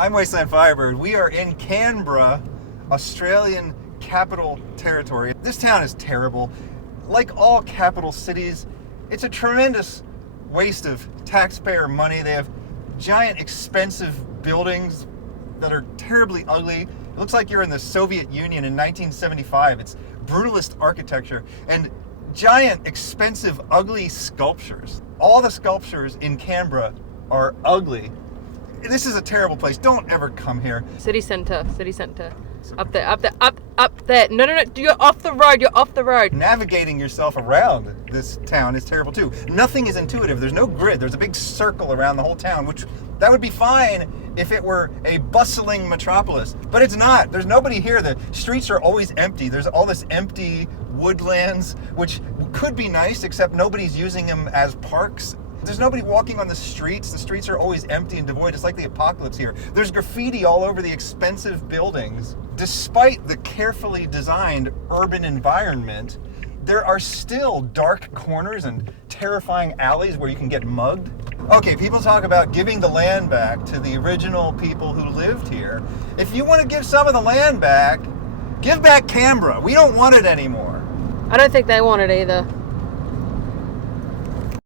I'm Wasteland Firebird. We are in Canberra, Australian Capital Territory. This town is terrible. Like all capital cities, it's a tremendous waste of taxpayer money. They have giant, expensive buildings that are terribly ugly. It looks like you're in the Soviet Union in 1975. It's brutalist architecture and giant, expensive, ugly sculptures. All the sculptures in Canberra are ugly. This is a terrible place. Don't ever come here. City centre. Up there. No. You're off the road. Navigating yourself around this town is terrible too. Nothing is intuitive. There's no grid. There's a big circle around the whole town, which that would be fine if it were a bustling metropolis. But it's not. There's nobody here. The streets are always empty. There's all this empty woodlands, which could be nice, except nobody's using them as parks. There's nobody walking on the streets. The streets are always empty and devoid. It's like the apocalypse here. There's graffiti all over the expensive buildings. Despite the carefully designed urban environment, there are still dark corners and terrifying alleys where you can get mugged. Okay, people talk about giving the land back to the original people who lived here. If you want to give some of the land back, give back Canberra. We don't want it anymore. I don't think they want it either.